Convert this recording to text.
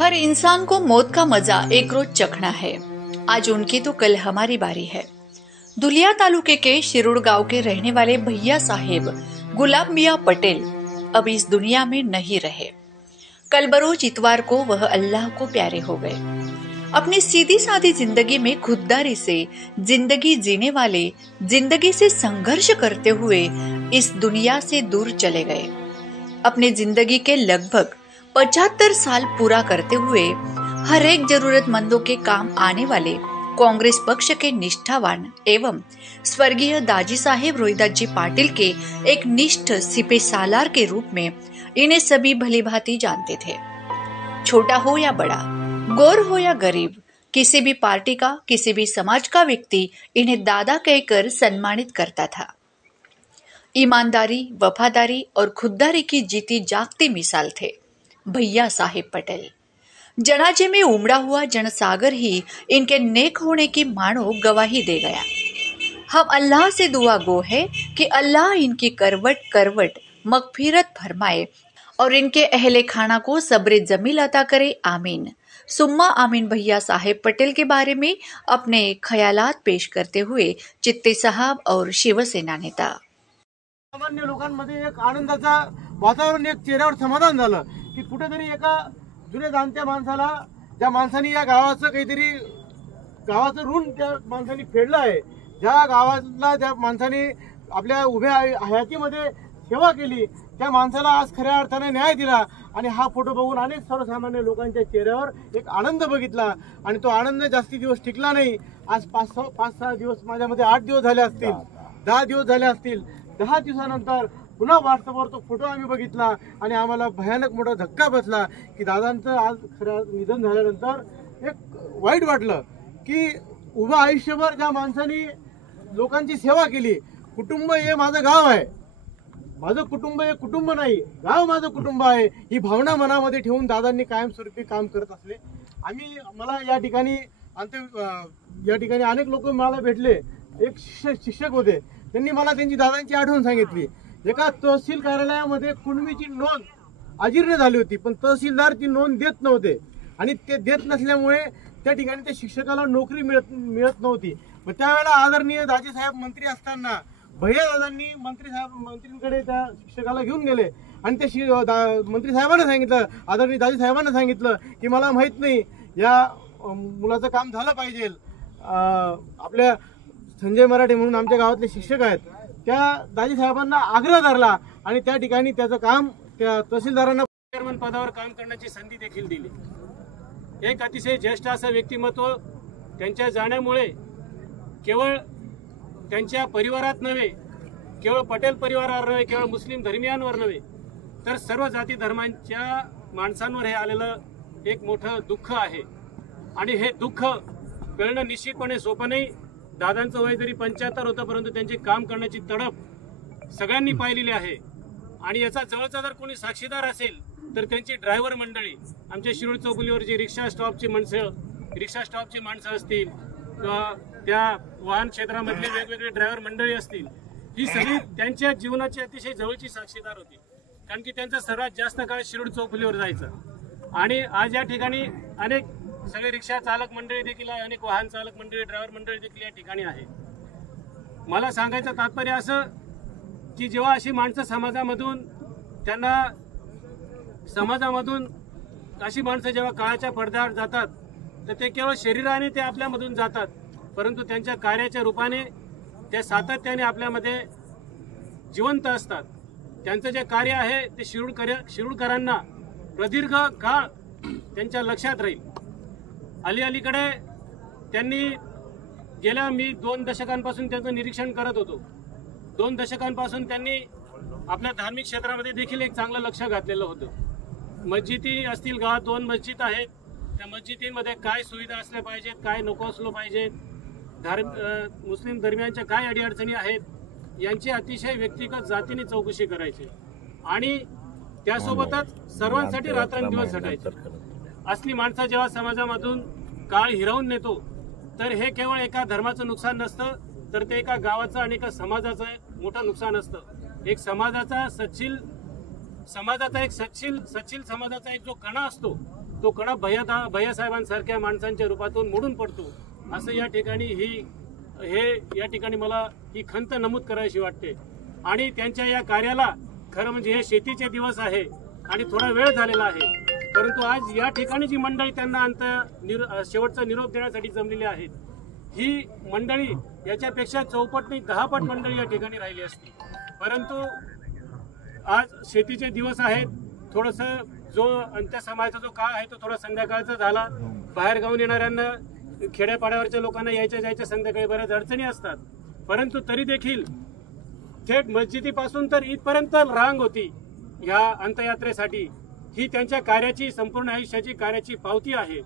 हर इंसान को मौत का मजा एक रोज चखना है। आज उनकी तो कल हमारी बारी है। दुलिया तालुके के शिरूड़ गांव के रहने वाले भैया साहेब गुलाब मियां पटेल अब इस दुनिया में नहीं रहे। कल बरोज इतवार को वह अल्लाह को प्यारे हो गए। अपनी सीधी सादी जिंदगी में खुददारी से जिंदगी जीने वाले जिंदगी से संघर्ष करते हुए इस दुनिया से दूर चले गए। अपने जिंदगी के लगभग 75 साल पूरा करते हुए हर एक जरूरतमंदों के काम आने वाले कांग्रेस पक्ष के निष्ठावान एवं स्वर्गीय दाजी साहेब रोहिदासजी पाटिल के एक निष्ठ सिपे सालार के रूप में इन्हें सभी भली भांति जानते थे। छोटा हो या बड़ा, गोर हो या गरीब, किसी भी पार्टी का, किसी भी समाज का व्यक्ति इन्हें दादा कहकर सम्मानित करता था। ईमानदारी, वफादारी और खुददारी की जीती जागती मिसाल थे भैया साहेब पटेल। जनाजे में उमड़ा हुआ जनसागर ही इनके नेक होने की मानो गवाही दे गया। हम अल्लाह से दुआ गो है कि अल्लाह इनकी करवट करवट मगफिरत फरमाए और इनके अहले खाना को सब्र जमील अता करे। आमीन सुम्मा आमीन। भैया साहेब पटेल के बारे में अपने ख्यालात पेश करते हुए चित्ते साहब और शिवसेना नेता। सामान्य लोकांमध्ये एक आनंदाचा वातावरण, एक चेहऱ्यावर समाधान झालं की कुठेतरी एका जुन्या जाणत्या माणसाला, ज्या माणसाने या गावाचं काहीतरी गावाचं ऋण त्या माणसाने फेडलं आहे, ज्या गावाला ज्या माणसाने आपल्या उभ्या हयातीमध्ये सेवा केली, त्या माणसाला आज खऱ्या अर्थाने न्याय दिला। आणि हा फोटो बघून अनेक सर्वसामान्य लोकांच्या चेहऱ्यावर एक आनंद बघितला आणि तो आनंद जास्ती दिवस टिकला नाही। आज 5-6 दिवस, माझ्यामध्ये 8 दिवस झाले असतील, 10 दिवस झाले असतील। 10 दिवसानंतर पुन्हा व्हॉट्सअपवर तो फोटो आम्ही बघितला आणि आम्हाला भयानक मोठा धक्का बसला की दादांचं आज खरं निधन झाल्यानंतर एक वाईट वाटलं की उभं आयुष्यभर ज्या माणसाने लोकांची सेवा केली, कुटुंब हे माझं गाव आहे, माझं कुटुंब हे कुटुंब नाही, गाव माझं कुटुंब आहे, ही भावना मनामध्ये ठेवून दादांनी कायमस्वरूपी काम करत असले। मला या ठिकाणी अनेक लोक मला भेटले। एक शिक्षक होते, त्यांनी मला त्यांची दादांची आठवण सांगितली। एका तहसील कार्यालयामध्ये कुणबीची नोंद अजीर्ण झाली होती, पण तहसीलदार ती नोंद देत नव्हते आणि ते देत नसल्यामुळे त्या ठिकाणी त्या शिक्षकाला नोकरी मिळत नव्हती। मग त्यावेळेला आदरणीय दाजी साहेब मंत्री असताना भैया दादांनी मंत्रींकडे त्या शिक्षकाला घेऊन गेले आणि त्या मंत्री साहेबांना सांगितलं, आदरणीय दाजी साहेबांना सांगितलं की मला माहित नाही या मुलाचं काम झालं पाहिजे। आपल्या संजय मराठे म्हणून आमच्या गावातले शिक्षक आहेत, त्या दाजी साहेबांना आग्रह धरला आणि त्या ठिकाणी त्याचं काम त्या तहसीलदारांना चेअरमन पदावर काम करण्याची संधी देखील दिली। एक अतिशय ज्येष्ठ असं व्यक्तिमत्व त्यांच्या जाण्यामुळे केवळ त्यांच्या परिवारात नव्हे, केवळ पटेल परिवारावर नव्हे, केवळ मुस्लिम धर्मियांवर नव्हे, तर सर्व जाती धर्मांच्या माणसांवर हे आलेलं एक मोठं दुःख आहे आणि हे दुःख कळणं निश्चितपणे सोपं नाही। दादांचं वय जरी 75 होतं, परंतु त्यांचे काम करण्याची तडप सगळ्यांनी पाहिलेली आहे आणि याचा जवळचा जर कोणी साक्षीदार असेल तर त्यांची ड्रायव्हर मंडळी, आमच्या शिरूड चौफुलीवर जी रिक्षा स्टॉपची माणसं असतील किंवा त्या वाहन क्षेत्रामधले वेगवेगळे ड्रायव्हर मंडळी असतील, ही सगळी त्यांच्या जीवनाची अतिशय जवळची साक्षीदार होती, कारण की त्यांचा सर्वात जास्त काळ शिरूड चौफुलीवर जायचं। आणि आज या ठिकाणी अनेक सगळे रिक्षा चालक मंडळी देखील आहे, अनेक वाहन चालक मंडळी, ड्रायव्हर मंडळी देखील या ठिकाणी आहे। मला सांगायचं तात्पर्य असं की जेव्हा अशी माणसं समाजामधून अशी माणसं जेव्हा काळाच्या पडद्यावर जातात, तर ते केवळ शरीराने ते आपल्यामधून जातात, परंतु त्यांच्या कार्याच्या रूपाने ते सातत्याने आपल्यामध्ये जिवंत असतात। त्यांचं जे कार्य आहे ते शिरूडकरांना प्रदीर्घ काळ त्यांच्या लक्षात राहील। अलीकडे त्यांनी मी 2 दशकांपासून त्यांचं निरीक्षण करत होतो। 2 दशकांपासून त्यांनी आपल्या धार्मिक क्षेत्रामध्ये देखील एक चांगलं लक्ष घातलेलं होतं। मस्जिदी असतील, गावात 2 मस्जिद आहेत, त्या मस्जिदींमध्ये काय सुविधा असल्या पाहिजेत, काय नको असलं पाहिजेत, मुस्लिम धर्मियांच्या काय अडीअडचणी आहेत, यांची अतिशय व्यक्तिगत जातीने चौकशी करायची आणि त्यासोबतच सर्वांसाठी रात्रंदिवस झटायचे। असली माणसं जेव्हा समाजामधून काळ हिरावून नेतो, तर हे केवळ एका धर्माचं नुकसान नसतं, तर ते एका गावाचं आणि एका समाजाचं मोठं नुकसान असतं। एक समाजाचा एक सच्चिल समाजाचा एक जो कणा असतो, तो कडा भैयासाहेबांसारख्या माणसांच्या रूपातून मोडून पडतो असं या ठिकाणी मला ही खंत नमूद करायची वाटते। आणि त्यांच्या या कार्याला खरं म्हणजे हे शेतीचे दिवस आहे आणि थोडा वेळ झालेला आहे, परंतु आज या ठिकाणी जी मंडळी त्यांना शेवटचा निरोप देण्यासाठी जमलेली आहेत, ही मंडळी याच्यापेक्षा चौपट नाही 10 पट मंडळी या ठिकाणी राहिली असती। परंतु आज शेतीचे दिवस आहेत, थोडंसं जो अंत्य समाजाचा जो काळ आहे तो थोडा संध्याकाळचा झाला। बाहेर गावून येणाऱ्यांना, खेड्यापाड्यावरच्या लोकांना यायच्या जायच्या संध्याकाळी बऱ्याच अडचणी असतात, परंतु तरी देखील थेट मस्जिदीपासून तर इथपर्यंत रांग होती या अंत्ययात्रेसाठी। ही त्यांच्या कार्याची, संपूर्ण आयुष्याची कार्याची पावती आहे।